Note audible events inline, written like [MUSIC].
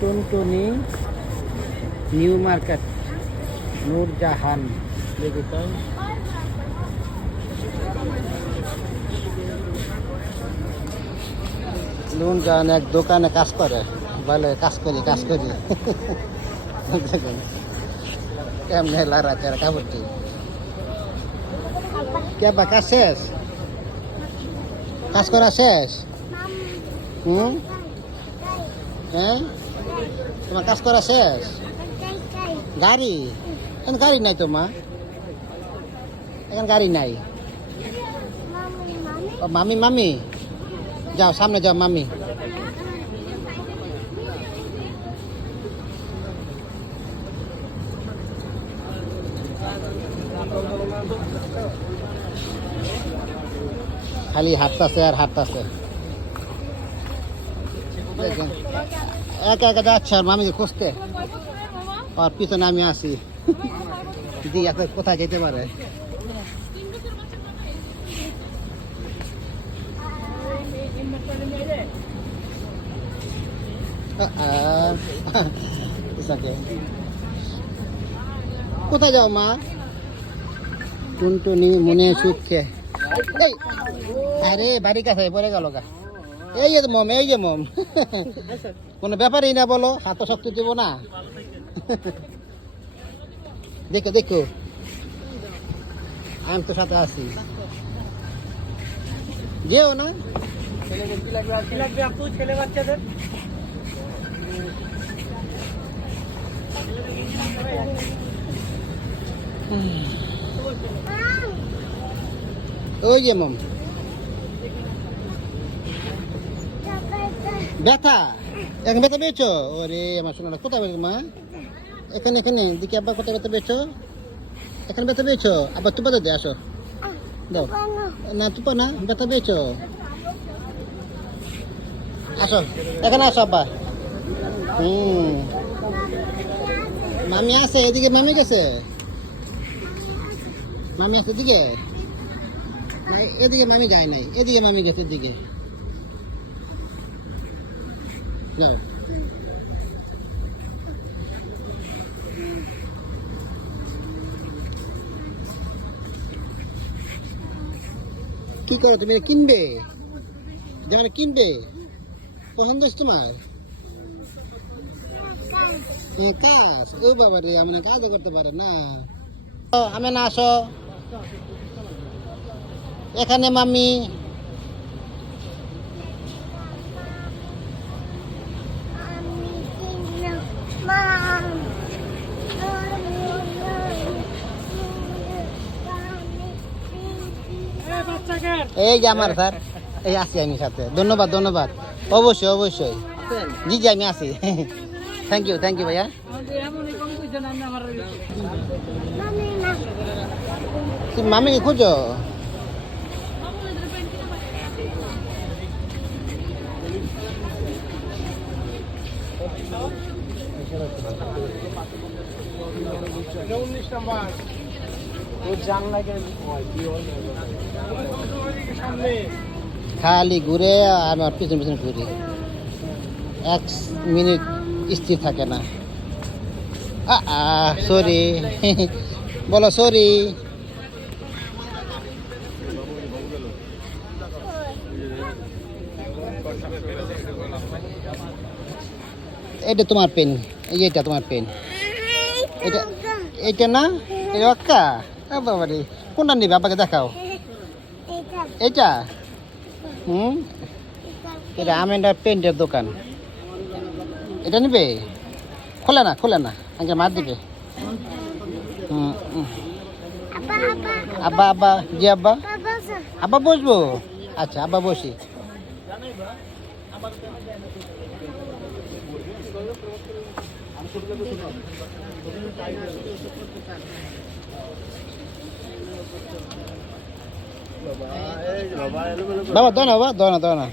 টুনটুনি, new market, Nurjahan. Nurjahan এক দোকানে কাজ করে, বলে, কাজ করি কাজ করি। দেখুন কেমনে লড়াচ্ছে আর কাপড়টি? কে বা কাজ শেষ? কাজ করা শেষ? হুম? হ্যাঁ? তোমার কাজ করা শেষ? গাড়ি? এখন গাড়ি নাই তোমার এখন গাড়ি নাই। ও, মামি মামি। যাও, সামনে যাও, মামি। খালি হাঁটতাছে আর হাঁটতাছে। দেখেন। একা একা যাচ্ছে আর মামিকে খুঁজতে। আর পিছনে আমি আসি দিদি এত কোথায় যেতে পারে. কোথায় যাও মা? টুনটুনি মনে সুখে। এই, আরে বাড়ি কাছে পড়ে গেল গা। এই যে মম, এই যে মম। কোনো ব্যাপারই না বলো, হাত শক্তি দেবো না। দেখো দেখো। আমি তো সাথে আছি। যেও না। ছেলে বাচ্চাদের ওই যে মম। ব্যথা? এখন ব্যথা পেয়েছ? ওরে, আমার শোনা কোথায় পেয়েছ মা এখানে এখানে দিকে আব্বা কোথায় ব্যথা পেয়েছ? এখানে ব্যথা পেয়েছ? আবার তুপা দে, আসো। দাও। না, তুপা না, ব্যথা পেয়েছ? আসো, এখানে আসো, আব্বা। হুম। মামি আছে, এদিকে মামি গেছে। মামি আছে, এদিকে? এদিকে মামি যায় নাই, এদিকে মামি গেছে, এদিকে। যাও কি করো তুমি? কিনবে? জামাটা কিনবে? পছন্দ হচ্ছে তোমার? হ্যাঁ, কাজ। ও বাবা রে আমি না কাজও করতে পারে না। আমি না আসো। এখানে মামি এই যে আমার স্যার এই আছি আমি সাথে। ধন্যবাদ ধন্যবাদ। অবশ্যই অবশ্যই। জি জি আমি আছি। থ্যাংক ইউ থ্যাংক ইউ ভাইয়া। মামিকে খুঁজো। উনিশ নাম্বার। ও জানলাকে সামনে খালি ঘুরে আমি আর পিছনে পিছনে ঘুরি। এক মিনিট স্থির থাকে না। সরি [LAUGHS] বলো সরি এটা তোমার পেন। এই এটা তোমার পেন। এটা এটা না? এটা অক্কা? বাবা রে কোনটা নিবে? আব্বাকে দেখাও। এটা হুম এটা আমেন্ডার পেন্টের দোকান এটা নিবে খোলে না খোলে না আগে মার দিবে হুম, হুম। আব্বা আব্বা জি আব্বা আব্বা বসবো আচ্ছা আব্বা বসি বাবা দাও না বাবা দাও না দাও না